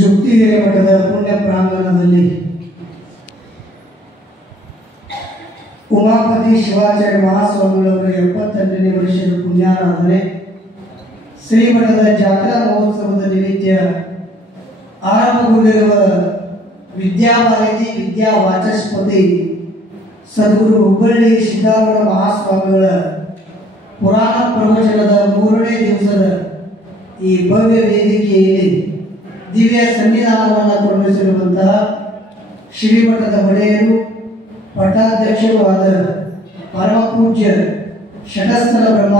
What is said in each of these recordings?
ಜುಕ್ತಿಗೆರೆ ಮಠದ ಪುಣ್ಯ ಪ್ರಾಂಗಣದಲ್ಲಿ ಉಮಾಪತಿ ಶಿವಾಚಾರ್ಯ ಮಹಾಸ್ವಾಮಿಗಳವರ 78ನೇ ವರ್ಷದ ಪುಣ್ಯಾರಾಧನೆ ಶ್ರೀಮಠದ ಜಾತ್ರಾ ಮಹೋತ್ಸವದ ನಿಮಿತ್ತ ಆರಂಭಗೊಂಡಿರುವ ವಿದ್ಯಾವಾರಿಧಿ ವಿದ್ಯಾ ವಾಚಸ್ಪತಿ ಸದ್ಗುರು ಹುಬ್ಬಳ್ಳಿ ಸಿದ್ದಾರೂಢ ಮಹಾಸ್ವಾಮಿಗಳ ಪುರಾಣ ಪ್ರವಚನದ 3ನೇ ದಿವಸದ ಈ ಭವ್ಯ ವೇದಿಕೆಯಲ್ಲಿ ದಿವ್ಯ ಸನ್ನಿಧಾನವನ್ನು ಕೊಡಿಸಿರುವಂತಹ ಶ್ರೀಮಠದ ಒಡೆಯರು ಪಟ್ಟಾಧ್ಯಕ್ಷರು ಆದ ಪರಮ ಪೂಜ್ಯ ಶಟಸ್ಥಲ ಬ್ರಹ್ಮ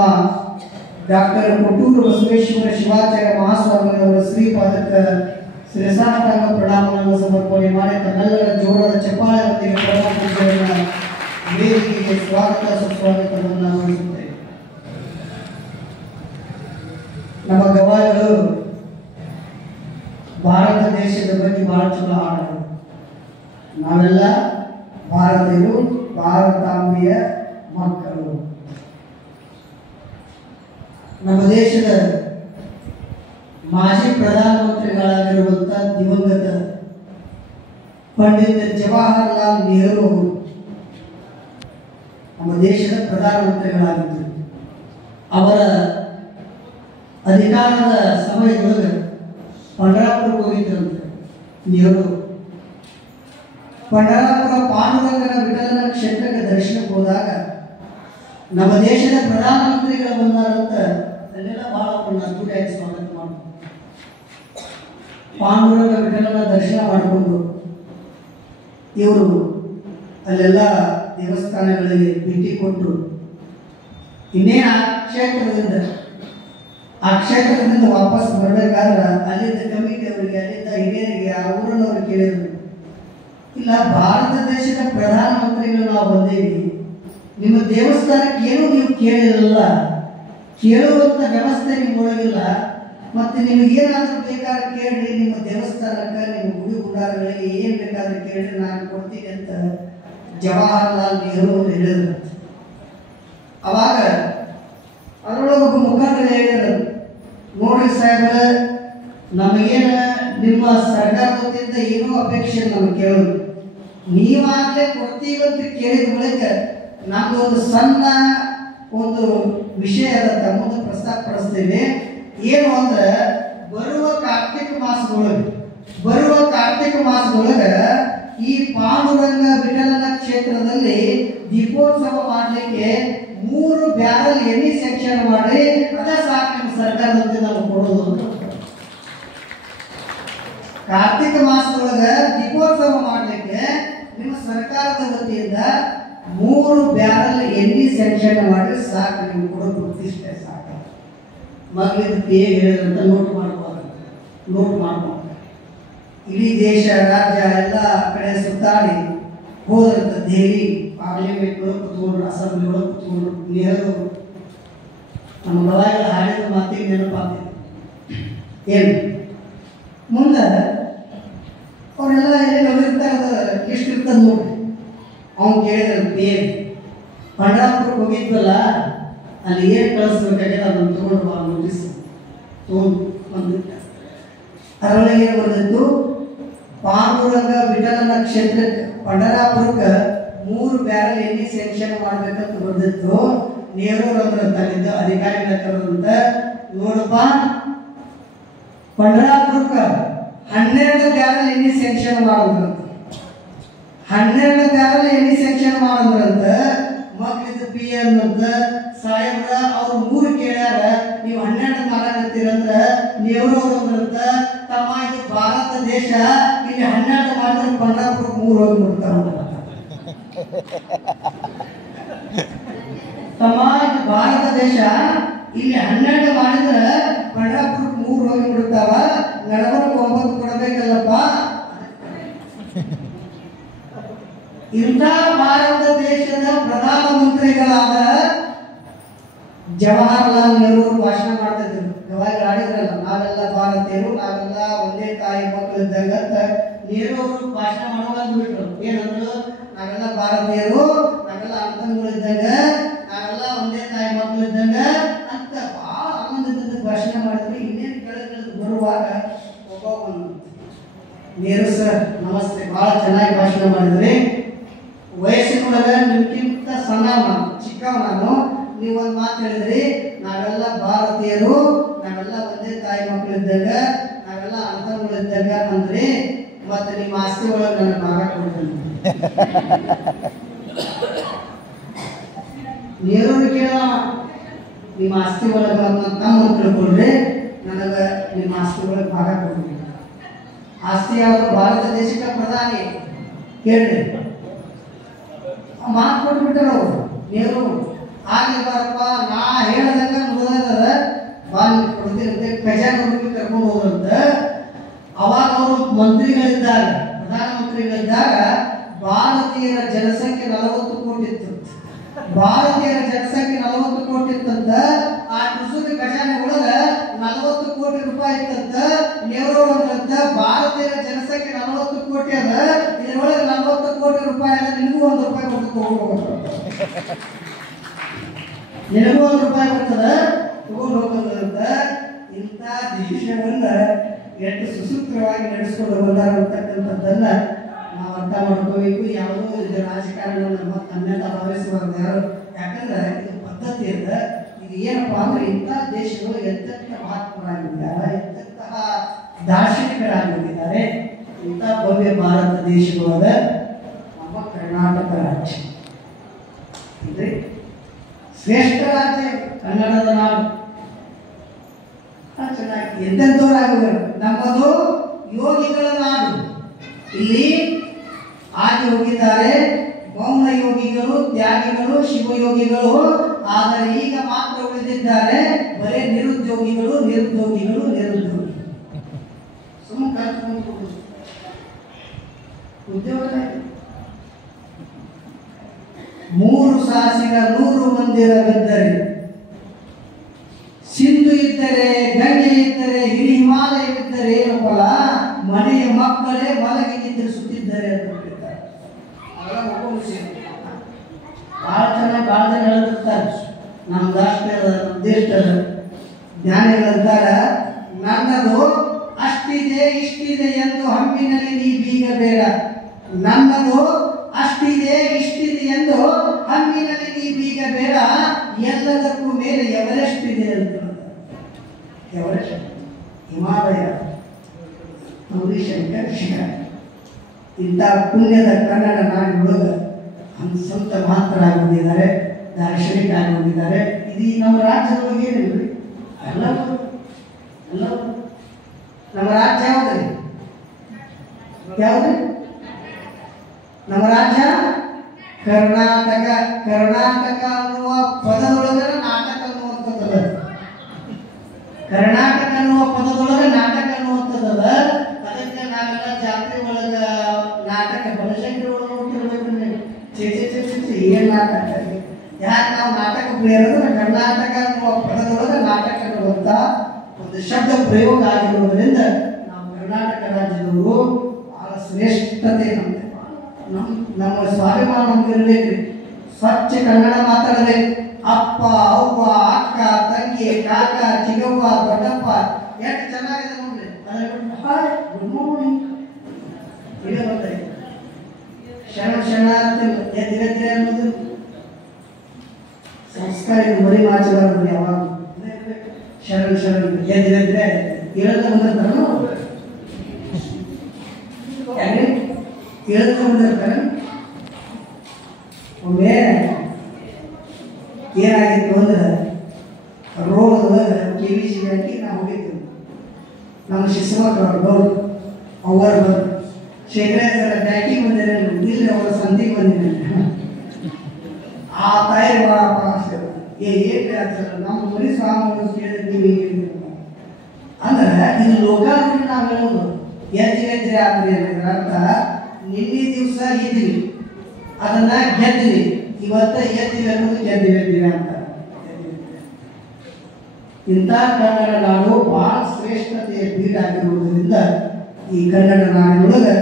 ಡಾಕ್ಟರ್ ಕೊಟ್ಟೂರು ಬಸವೇಶ್ವರ ಶಿವಾಚಾರ್ಯ ಮಹಾಸ್ವಾಮಿಗಳವರ ಶ್ರೀಪಾದಕ್ಕೆ ಶಿರಸಾಷ್ಟಾಂಗ ಪ್ರಣಾಮವನ್ನು ಸಮರ್ಪಣೆ ಮಾಡಿ ತನ್ನೆಲ್ಲರ ಜೋಡದ ಚಪ್ಪಾಳೆಯೊಂದಿಗೆ ಪರಮ ಪೂಜ್ಯರನ್ನ ವೇದಿಕೆಗೆ ಸ್ವಾಗತ ಸುಸ್ವಾಗತವನ್ನು ವಹಿಸುತ್ತೇವೆ. ನಮ್ಮ ಗವಾಯಿಗಳು ಭಾರತ ದೇಶದ ಬಗ್ಗೆ ಬಹಳ ಚಲೋ ಹಾಡೋದು. ನಾವೆಲ್ಲ ಭಾರತೀಯರು, ಭಾರತಾಂಬೆಯ ಮಕ್ಕಳು. ನಮ್ಮ ದೇಶದ ಮಾಜಿ ಪ್ರಧಾನಮಂತ್ರಿಗಳಾಗಿರುವಂಥ ದಿವಂಗತ ಪಂಡಿತ್ ಜವಾಹರಲಾಲ್ ನೆಹರು ನಮ್ಮ ದೇಶದ ಪ್ರಧಾನಮಂತ್ರಿಗಳಾಗಿದ್ದರು. ಅವರ ಅಧಿಕಾರದ ಸಮಯದೊಳಗೆ ಪಂಢರಾಪುರಕ್ಕೆ ಹೋಗಿದ್ದರಂತೆ ನೆಹರು. ಪಂಢರಾಪುರ ಪಾಂಡುರಂಗನ ವಿಠಲನ ಕ್ಷೇತ್ರಕ್ಕೆ ದರ್ಶನಕ್ಕೆ ಹೋದಾಗ ನಮ್ಮ ದೇಶದ ಪ್ರಧಾನಮಂತ್ರಿಗಳು ಬಂದಾರಂತ ಅಲ್ಲೆಲ್ಲ ಭಾಳ ಅದ್ಭುತವಾಗಿ ಸ್ವಾಗತ ಮಾಡಿ ಪಾಂಡುರಂಗ ವಿಠಲನ ದರ್ಶನ ಮಾಡಿಕೊಂಡು ಇವರು ಅಲ್ಲೆಲ್ಲ ದೇವಸ್ಥಾನಗಳಿಗೆ ಭೇಟಿ ಕೊಟ್ಟು ಇನ್ನೇನು ಆ ಕ್ಷೇತ್ರದಿಂದ ವಾಪಸ್ ಬರಬೇಕಾದ್ರೆ ಅಲ್ಲಿದ್ದ ಕಮಿಟಿ ಅವರಿಗೆ ಅಲ್ಲಿದ್ದ ಹಿರಿಯರಿಗೆ ಆ ಊರನ್ನವ್ರು ಕೇಳಿದ್ರು, ಇಲ್ಲ ಭಾರತ ದೇಶದ ಪ್ರಧಾನಮಂತ್ರಿಗಳು ನಾವು ಬಂದೇವಿ, ನಿಮ್ಮ ದೇವಸ್ಥಾನಕ್ಕೆ ಏನೂ ನೀವು ಕೇಳಿರಲ್ಲ, ಕೇಳುವಂಥ ವ್ಯವಸ್ಥೆ ನಿಮ್ಮೊಳಗಿಲ್ಲ, ಮತ್ತು ನಿಮಗೇನಾದರೂ ಬೇಕಾದ್ರೆ ಕೇಳ್ರಿ, ನಿಮ್ಮ ದೇವಸ್ಥಾನಕ್ಕೆ ನಿಮ್ಮ ಗುಡಿ ಗುಂಡಾರಗಳಿಗೆ ಏನು ಬೇಕಾದ್ರೆ ಕೇಳ್ರಿ, ನಾನು ಕೊಡ್ತೀನಿ ಅಂತ ಜವಾಹರ್ಲಾಲ್ ನೆಹರು ಅವರು ಹೇಳಿದ್ರು. ಅವಾಗ ಅದರೊಳಗೆ ಒಬ್ಬ ಮುಖಂಡರು ಹೇಳಿದರು, ನೋಡ್ರಿ ಸಾಹೇಬ್ರ, ನಮಗೇನು ನಿಮ್ಮ ಸರ್ಕಾರದ ವತಿಯಿಂದ ಏನೂ ಅಪೇಕ್ಷೆ ನಮಗೆ ಕೇಳೋದು, ನೀವಾಗಲೇ ಕೊಡ್ತೀವಂತ ಕೇಳಿದ ಬಳಿಕ ನಮ್ದೊಂದು ಸಣ್ಣ ಒಂದು ವಿಷಯ ಅದಕ್ಕೆ ಮುಂದೆ ಪ್ರಸ್ತಾಪಪಡಿಸ್ತೇವೆ. ಏನು ಅಂದ್ರೆ ಬರುವ ಕಾರ್ತಿಕ ಮಾಸದೊಳಗೆ ಈ ಪಾಂಡುರಂಗ ವಿಠಲನ ಕ್ಷೇತ್ರದಲ್ಲಿ ದೀಪೋತ್ಸವ ಮಾಡಲಿಕ್ಕೆ 3 ಬ್ಯಾರಲ್ ಎಣ್ಣೆ ಸೆಕ್ಷನ್ ಮಾಡಿ ಅದ ಸಾಕು ನಿಮ್ಮ ಸರ್ಕಾರದಂತೆ ನಾವು ಕೊಡೋದು ಅಂತ. ಕಾರ್ತಿಕ ಮಾಸದೊಳಗೆ ದೀಪೋತ್ಸವ ಮಾಡಲಿಕ್ಕೆ ನಿಮ್ಮ ಸರ್ಕಾರದ ವತಿಯಿಂದ 3 ಬ್ಯಾರಲ್ ಎಣ್ಣೆ ಸೆಕ್ಷನ್ ಮಾಡಿ ಸಾಕು, ನೀವು ಕೊಡೋದು ಪ್ರತಿಷ್ಠೆ ಸಾಕು. ಮಗಳಿದ್ದು ಹೇಗೆ ಹೇಳಿದ್ರಂತ ನೋಟ್ ಮಾಡ್ಬೋದು. ಇಡೀ ದೇಶ ರಾಜ್ಯ ಎಲ್ಲ ಕಡೆ ಸುತ್ತಾಡಿ ಹೋದ್ರಂತ. ದೆಹಲಿ ಪಾರ್ಲಿಮೆಂಟ್ ಒಳಗೆ ಕುತ್ಕೊಂಡ್ರು, ಅಸೆಂಬ್ಲಿ ಒಳಗೆ ಕುತ್ಕೊಂಡ್ರು. ನೆಹರು ನಮ್ಮ ಗವಾಯಿಗಳು ಹಾಡಿದ ಮಾತಿಗೆ ನೆನಪಾಗ್ತದೆ. ಏನು ಮುಂದೆ ಅವರೆಲ್ಲ ಎಲ್ಲಿ ಹೋಗಿರ್ತಾರೆ, ಎಷ್ಟು ಇರ್ತದೆ ನೋಡ್ರಿ. ಅವ್ನು ಕೇಳಿದ್ರೆ ಬೇರೆ ಪಂಡ್ರಾಪುರಕ್ಕೆ ಹೋಗಿದ್ವಲ್ಲ, ಅಲ್ಲಿ ಏನು ಕಳಿಸ್ಬೇಕಾಗಿದೆ ಅದನ್ನು ತೊಗೊಂಡು ಬಾ ನೋಟಿಸ್ ತೊಗೊಂಡು ಬಂದಿದ್ದ. ಅದರೊಳಗೆ ಏನು ಬಂದಿತ್ತು, ಪಾಂಡುರಂಗ ವಿಠಲನ ಕ್ಷೇತ್ರಕ್ಕೆ ಪಂಡರಾಪುರಕ್ಕೆ 3 ಬ್ಯಾರಲ್ ಎಣ್ಣೆ ಸ್ಯಾಂಕ್ಷನ್ ಮಾಡ್ಬೇಕಂತ ಬಂದಿತ್ತು. ನೆಹರು ಅಂದ್ರಂತ ಅಧಿಕಾರಿಗಳ ಕರೆದಂತ, ನೋಡಪ್ಪ ಪಂಡರಾಪುರಕ್ಕೆ 12 ಬ್ಯಾರಲ್ ಎಣ್ಣೆ ಸ್ಯಾಂಕ್ಷನ್ ಮಾಡಿದ್ರಂತ. 12 ಬ್ಯಾರಲ್ ಎಣ್ಣೆ ಸ್ಯಾಂಕ್ಷನ್ ಮಾಡಿದ್ರಂತ. ಮಕ್ಕಳಿದ್ದು ಪಿ ಅಂತ ಸಾಹೇಬ್ರ ಅವ್ರು 3 ಕೇಳ್ಯಾರ, ನೀವು 12 ಮಾಡಕತ್ತೀರಂದ್ರ ನೆಹರು ಅವರು ಅಂದ್ರಂತ, ತಮ್ಮ ಇದು ಭಾರತ ದೇಶ, ಇಲ್ಲಿ 12 ಮಾಡಿದ್ರೆ ಪಂಡರಾಪುರಕ್ಕೆ 3 ಹೋಗಿಬಿಡ್ತಾರ. ತಮ್ಮ ಇದು ಭಾರತ ದೇಶ, ಇಲ್ಲಿ 12 ಮಾಡಿದ್ರೆ ಪಂಡರಾಪುರಕ್ಕೆ 3 ಹೋಗಿಬಿಡ್ತಾವ, ನಡಬರ್ಕ್ 9 ಕೊಡಬೇಕಲ್ಲಪ್ಪ. ಇಂಥ ಭಾರತ ದೇಶದ ಪ್ರಧಾನಮಂತ್ರಿಗಳಾದ ಜವಾಹರ್ಲಾಲ್ ನೆಹರು ಭಾಷಣ ಮಾಡ್ತಿದ್ರು. ಯಾವಾಗ ಆಡಿದ್ರಲ್ಲ, ನಾವೆಲ್ಲ ಭಾರತೀಯರು, ನಾವೆಲ್ಲ ಒಂದೇ ತಾಯಿ ಮಕ್ಕಳಿದ್ದಂಗ ಅಂತ ನೆಹರು ಅವರು ಭಾಷಣ ಮಾಡುವಾಗ ಬಿಟ್ರು. ಏನಂದ್ರು, ನಾವೆಲ್ಲ ಭಾರತೀಯರು, ನಾವೆಲ್ಲ ಅಣ್ಣತಮ್ಮಗಳಿದ್ದಂಗ, ನಾವೆಲ್ಲ ಒಂದೇ ತಾಯಿ ಮಕ್ಕಳಿದ್ದಂಗ ಅಂತ ಬಹಳ ಆನಂದದಿಂದ ಭಾಷಣ ಮಾಡಿದ್ರು. ಇನ್ನೇನು ಕೆಳಗೆ ಬರುವಾಗ ಒಬ್ಬ ನೆಹರು ಸರ್ ನಮಸ್ತೆ, ಬಹಳ ಚೆನ್ನಾಗಿ ಭಾಷಣ ಮಾಡಿದ್ರಿ. ವಯಸ್ಸಿನೊಳಗೆ ನಿಮ್ಗಿಂತ ಸಣ್ಣ ನಾನು, ಚಿಕ್ಕವ ನಾನು. ನೀವು ಒಂದು ಮಾತು ಹೇಳಿದ್ರಿ, ನಾವೆಲ್ಲ ಭಾರತೀಯರು, ನಾವೆಲ್ಲ ಒಂದೇ ತಾಯಿ ಮಕ್ಕಳಿದ್ದಾಗ, ನಾವೆಲ್ಲ ಅಣ್ಣತಮ್ಮಗಳಿದ್ದಾಗ ಅಂದ್ರಿ, ಮತ್ತೆ ನಿಮ್ಮ ಆಸ್ತಿ ಒಳಗೆ ನನಗೆ ಭಾಗ ಕೊಡ್ತೀನಿ. ನೆಹರು ಕೇಳ, ನಿಮ್ಮ ಆಸ್ತಿ ಒಳಗೆ ನನ್ನ ತಮ್ಮ ತಿಳ್ಕೊಳ್ರಿ, ನನಗೆ ನಿಮ್ಮ ಆಸ್ತಿ ಒಳಗೆ ಭಾಗ ಕೊಡ್ತೀನಿ. ಆಸ್ತಿ ಅವರು ಭಾರತ ದೇಶಕ್ಕೆ ಪ್ರಧಾನಿ ಕೇಳ್ರಿ, ಮಾತು ಕೊಟ್ಬಿಟ್ಟಾರ ಅವರು ನೆಹರು. ಆಗಲಿ ಬಾರಪ್ಪ, ನಾ ಹೇಳ್ದಂಗ ನೋಡಿದ ಬಾಲ್ ಕೊಡ್ತೀನಿ ಖಜಾನವ್ರಿಗೆ ಕರ್ಕೊಂಡು ಹೋದ್ರಂತ. ಅವಾಗ ಅವರು ಮಂತ್ರಿಗಳಿದ್ದಾಗ, ಪ್ರಧಾನಮಂತ್ರಿಗಳಿದ್ದಾಗ ಭಾರತೀಯರ ಜನಸಂಖ್ಯೆ 40 ಕೋಟಿ ಇತ್ತು. ಭಾರತೀಯರ ಜನಸಂಖ್ಯೆ 40 ಕೋಟಿ ಇತ್ತಂತ. ಆ ಟುಸುರಿ ಖಜಾನೆ ಒಳಗ 40 ಕೋಟಿ ರೂಪಾಯಿ ಇತ್ತಂತ. ನೆಹರು ಅಂದ್ರಂತ, ಭಾರತೀಯರ ಜನಸಂಖ್ಯೆ 40 ಕೋಟಿ ಅದ, ಇದರೊಳಗೆ 40 ಕೋಟಿ ರೂಪಾಯಿ ಅದ, ನಿಮಗೂ 1 ರೂಪಾಯಿ ಕೊಟ್ಟು ತಗೊಂಡು ನಿನಗೂ 1 ರೂಪಾಯಿ ಬರ್ತದ, ತಗೊಂಡು ಹೋಗೋದಂತ. ಇಂಥ ದೇಶವನ್ನ ಎಷ್ಟು ಸುಸೂತ್ರವಾಗಿ ನಡೆಸ್ಕೊಂಡು ಬಂದಾರಂತಕ್ಕಂಥದ್ದನ್ನ ನಾವು ಅರ್ಥ ಮಾಡ್ಕೋಬೇಕು. ಯಾವುದೋ ಇದು ರಾಜಕಾರಣ ತನ್ನೆಲ್ಲ ಭಾವಿಸಬಾರ್ದು ಯಾರು. ಯಾಕಂದ್ರೆ ಇದು ಪದ್ಧತಿ ಅಂತ. ಇದು ಏನಪ್ಪಾ ಅಂದ್ರೆ ಇಂಥ ದೇಶಗಳು ಎಂತೆಂಥ ಮಹಾತ್ಮರಾಗಿದ್ದಾರೆ, ಎಂತೆಂತಹ ದಾರ್ಶನಿಕರಾಗಿದ್ದಾರೆ. ಇಂಥ ಭವ್ಯ ಭಾರತ ದೇಶದೊಳಗ ನಮ್ಮ ಕರ್ನಾಟಕ ರಾಜ್ಯ ಇದ್ರಿ ಶ್ರೇಷ್ಠ ರಾಜ್ಯ ಕನ್ನಡದ ನಾಡು. ಚೆನ್ನಾಗಿ ಎಂತೆಂಥವರಾಗಬೇಕು. ನಮ್ಮದು ಯೋಗಿಗಳ ನಾಡು. ಇಲ್ಲಿ ಆಗಿ ಹೋಗಿದ್ದಾರೆ ಮೌನ ಯೋಗಿಗಳು, ತ್ಯಾಗಿಗಳು, ಶಿವಯೋಗಿಗಳು. ಆದರೆ ಈಗ ಮಾತ್ರ ಉಳಿದಿದ್ದಾರೆ ಬರೇ ನಿರುದ್ಯೋಗಿಗಳು. ಸುಮ್ಮನೆ ಕಲ್ತ್ಕೊಂಡು ಉದ್ಯೋಗ. 3 ಸಾಸಿನ 100 ಮಂದಿರವಿದ್ದರೆ, ಸಿಂಧು ಇದ್ದರೆ, ಗಂಗೆ ಇದ್ದರೆ, ಹಿರಿ ಹಿಮಾಲಯವಿದ್ದರೆ ಏನು ಫಲ? ಮನೆಯ ಮಕ್ಕಳೇ ಮಲಗಿ ನಿದ್ರಿಸುತ್ತಿದ್ದಾರೆ ಅಂತ ಹೇಳ್ತಾರೆ. ಬಹಳ ಜನ ಹೇಳ್ತಿರ್ತಾರೆ. ನಮ್ಮ ರಾಷ್ಟ್ರದ ದೇಶದ ಜ್ಞಾನಿಗಳಂತಾರ, ನನ್ನದು ಅಷ್ಟಿದೆ ಇಷ್ಟಿದೆ ಎಂದು ಹಮ್ಮಿನಲ್ಲಿ ನೀ ಬೀಗಬೇಡ. ನನ್ನದು ಅಷ್ಟಿದೆ ಇಷ್ಟಿದೆ ಎಂದು ಹಮ್ಮಿನಲ್ಲಿ ನೀ ಬೀಗಬೇಡ. ಎಲ್ಲದಕ್ಕೂ ಮೇಲೆ ಎವರೆಸ್ಟ್ ಇದೆ ಅಂತ. ಎವರೆಸ್ಟ್, ಹಿಮಾಲಯ, ಗೌರಿಶಂಕರ್, ಶಿಖರ. ಇಂಥ ಪುಣ್ಯದ ಕನ್ನಡ ನಾಡಿನೊಳಗ ಸಂತ ಮಹಾತ್ಮರಾಗಿ ಬಂದಿದ್ದಾರೆ, ದಾರ್ಶನಿಕರಾಗಿ ಬಂದಿದ್ದಾರೆ. ಇದು ನಮ್ಮ ರಾಜ್ಯದೊಳಗೆ ಏನಿಲ್ಲ. ಎಲ್ಲವೂ ನಮ್ಮ ರಾಜ್ಯ ಯಾವ್ದ್ರಿ? ನಮ್ಮ ರಾಜ್ಯ ಕರ್ನಾಟಕ. ಕರ್ನಾಟಕ ಅನ್ನುವ ಪದದೊಳಗೆ ನಾಟಕ ಅನ್ನುವಂಥದ್ದು. ಕರ್ನಾಟಕ ಅನ್ನುವ ಪದದೊಳಗೆ ನಾಟಕ ಅನ್ನುವಂಥದ್ದು. ಅದಕ್ಕೆ ನಾವೆಲ್ಲ ಜಾತ್ರೆ ಒಳಗ ನಾಟಕ ಬನಶಂಕರಿ ಒಳಗೆ ಹೋಗಿರ್ಬೇಕು. ಏನ್ ನಾಟಕ? ಯಾಕೆ ನಾವು ನಾಟಕ ಪ್ರಿಯರು? ಕರ್ನಾಟಕ ಅನ್ನುವ ಪದದೊಳಗೆ ನಾಟಕ ಅನ್ನುವಂಥ ಒಂದು ಶಬ್ದ ಪ್ರಯೋಗ ಆಗಿರುವುದರಿಂದ ನಾವು ಕರ್ನಾಟಕ ರಾಜ್ಯದವರು ಬಹಳ ಶ್ರೇಷ್ಠತೆ. ನಮ್ಮ ಸ್ವಾಭಿಮಾನ ನಮ್ಗೆ ಇರಬೇಕ್ರಿ. ಸ್ವಚ್ಛ ಕನ್ನಡ ಮಾತಾಡಬೇಕು. ಅಪ್ಪ, ಅವ್ವ, ಅಕ್ಕ, ತಂಗಿ, ಕಾಕ, ಚಿಕ್ಕವ್ವ, ದೊಡ್ಡಪ್ಪ ಎಷ್ಟು ಚೆನ್ನಾಗಿದೆ ನೋಡ್ರಿ. ಗುಡ್ ಮಾರ್ನಿಂಗ್ ಶರಣ ಎದ್ದಿರತ್ತೆ ಅನ್ನೋದು ಸಂಸ್ಕಾರ. ಮರಿ ಮಾಚಬಾರ್ದು ಯಾವಾಗ. ಶರಣ ಎದ್ದಿರದ್ರೆ ಹೇಳ್ತಾ ಬಂದಿರ್ತಾರ. ಹೇಳ್ತಾ ಬಂದಿರ್ತಾರ. ಒಮ್ಮೆ ಏನಾಗಿತ್ತು ಅಂದ್ರೆ ರೋಗದೊಳಗೆ KVC ಬ್ಯಾಂಕಿಗೆ ನಾವು ಹೋಗಿದ್ವಿ. ನಮ್ಮ ಶಿಕ್ಷಕರು ಅವರು ಬಂದು ಶೇಖರ ಬ್ಯಾಂಕಿಗೆ ಬಂದಿರ ಇಲ್ಲಿ ಅವರ ಸಂಧಿಗೆ ಬಂದಿರ. ಆ ತಾಯಿ ಏನ್ರಿ ಆಗ್ತದೆ ನಮ್ಮ ಮರಿ ಸ್ವಾಮಿ ಕೇಳಿದ್ವಿ ಅಂದ್ರೆ ಇದು ಲೋಕಾರೂಢಿ. ನಾವು ಹೇಳೋದು ಎದ್ದಿರಿ ಆದ್ರಿ ಅನ್ನೋದ್ರ ಅರ್ಥ ನಿನ್ನೆ ದಿವಸ ಇದ್ವಿ, ಅದನ್ನ ಗೆದ್ದಿವಿ. ಇವತ್ತ ಎದ್ದಿವಿ ಅನ್ನೋದು ಗೆದ್ದಿವಿ ಅಂತ. ಇಂಥ ಕನ್ನಡ ನಾಡು ಬಹಳ ಶ್ರೇಷ್ಠತೆಯ ಬೀಡಾಗಿರುವುದರಿಂದ ಈ ಕನ್ನಡ ನಾಡಿನೊಳಗೆ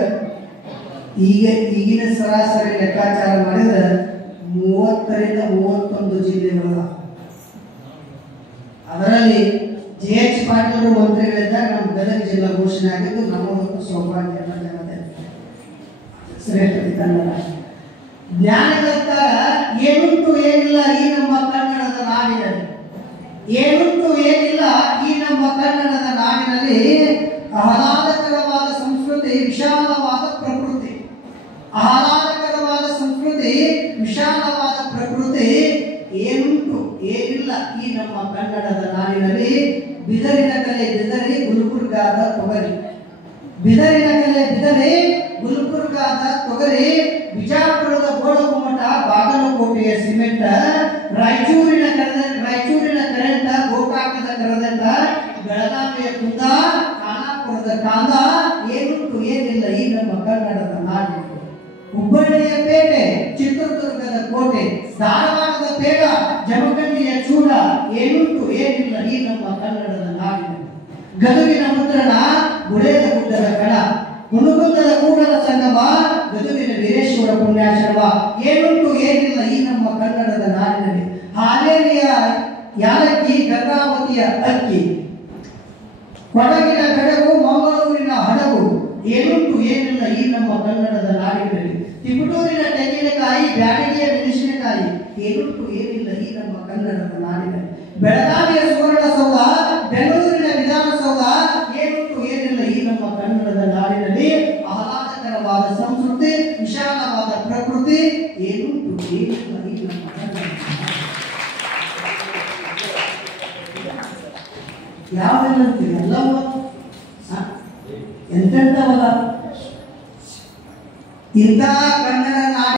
ಈಗಿನ ಸರಾಸರಿ ಲೆಕ್ಕಾಚಾರ ಮಾಡಿದ್ರೆ 30ರಿಂದ 31 ಜಿಲ್ಲೆಗಳ. ಅದರಲ್ಲಿ JH ಪಾಟೀಲ್ ಮಂತ್ರಿಗಳಿದ್ದಾಗ ನಮ್ಮ ಗದಗ ಜಿಲ್ಲಾ ಘೋಷಣೆ ಆಗಿದ್ದು ನಮ್ಮದೊಂದು ಸೌಭಾಗ್ಯ. ಶ್ರೇಷ್ಠತೆ ಕನ್ನಡ. ಜ್ಞಾನದಂತರ ಏನುಂಟು ಏನಿಲ್ಲ ಈ ನಮ್ಮ ಕನ್ನಡದ ನಾಡಿನಲ್ಲಿ. ಏನುಂಟು ಏನಿಲ್ಲ ಈ ನಮ್ಮ ಕನ್ನಡದ ನಾಡಿನಲ್ಲಿ. ಆಹ್ಲಾದಕರವಾದ ಸಂಸ್ಕೃತಿ, ವಿಶಾಲವಾದ ಪ್ರಕೃತಿ. ಆಹ್ಲಾದಕರವಾದ ಸಂಸ್ಕೃತಿ, ವಿಶಾಲವಾದ ಪ್ರಕೃತಿ. ಏನುಂಟು ಏನಿಲ್ಲ ಈ ನಮ್ಮ ಕನ್ನಡದ ನಾಡಿನಲ್ಲಿ. ಬಿದರಿನ ಕಲೆ ಬಿದರಿ, ಗುಲ್ಬರ್ಗಾದ ತೊಗರಿ. ಬಿದರಿನ ಕಲೆ ಬಿದರಿ, ಗುಲ್ಬರ್ಗಾದ ತೊಗರಿ. ಬಿಜಾಪುರದ ಗೋಳಗುಮ್ಮಟ, ಬಾಗಲಕೋಟೆಯ ಸಿಮೆಂಟ್. ರಾಯಚೂರಿನ ಕರೆಂಟ, ಗೋಕಾಕದ ಕರದಂಟ. ಬೆಳಗಾವಿಯ ಕುಂದ, ಖಾನಾಪುರದ ಕಾಂದ. ಏನುಂಟು ಏನಿಲ್ಲ ಈ ನಮ್ಮ ಕನ್ನಡದ ನಾಡು. ಹುಬ್ಬಳ್ಳಿಯ ಪೇಟೆ, ಚಿತ್ರದುರ್ಗದ ಕೋಟೆ. ಧಾರವಾಡದ ಪೇಡ, ಜಮಖಂಡಿಯ ಚೂಡ. ಏನುಂಟು ಏನಿಲ್ಲ ಈ ನಮ್ಮ ಕನ್ನಡದ ನಾಡಿನಲ್ಲಿ. ಗದುಗಿನ ಮುದ್ರಣ, ಗುಳೇದ ಗುಡ್ಡದ ಕಣ. ಹುಣಗುಂದದ ಕೂಡಲ ಸಂಗಮ, ಗದುಗಿನ ವೀರೇಶ್ವರ ಪುಣ್ಯಾಶ್ರಮ. ಏನುಂಟು ಏನಿಲ್ಲ ಈ ನಮ್ಮ ಕನ್ನಡದ ನಾಡಿನಲ್ಲಿ. ಹಾಲೇರಿಯ ಯಾಲಕ್ಕಿ, ಗಂಗಾವತಿಯ ಅಕ್ಕಿ. ಕೊಡಗಿನ ಕಡಗು, ಮಂಗಳೂರಿನ ಹಡಗು. ಏನುಂಟು ಏನಿಲ್ಲ ಈ ನಮ್ಮ ಕನ್ನಡದ ನಾಡಿನಲ್ಲಿ. ತಿಪಟೂರಿನ ತೆಂಗಿನಕಾಯಿ, ಬ್ಯಾಡಗಿಯ ಮೆಣಸಿನಕಾಯಿ. ಏನುಂಟು ಏನಿಲ್ಲ ಈ ನಮ್ಮ ಕನ್ನಡದ ನಾಡಿನಲ್ಲಿ. ಬೆಳಗಾವಿಯ ಸುವರ್ಣಸೌಧ, ಬೆಂಗಳೂರಿನ ವಿಧಾನಸೌಧ. ಏನುಂಟು ಏನಿಲ್ಲ ಈ ನಮ್ಮ ಕನ್ನಡದ ನಾಡಿನಲ್ಲಿ. ಆಹ್ಲಾದಕರವಾದ ಸಂಸ್ಕೃತಿ, ವಿಶಾಲವಾದ ಪ್ರಕೃತಿ. ಏನುಂಟು ಏನಿಲ್ಲ ಈ ನಮ್ಮ ಕನ್ನಡ. ಯಾವುದೆಲ್ಲ ಅಂತೀವಿ ಎಲ್ಲವೂ ಎಂತೆಂಥವಲ್ಲ ಇಂಥ ಕನ್ನಡ ನಾಡು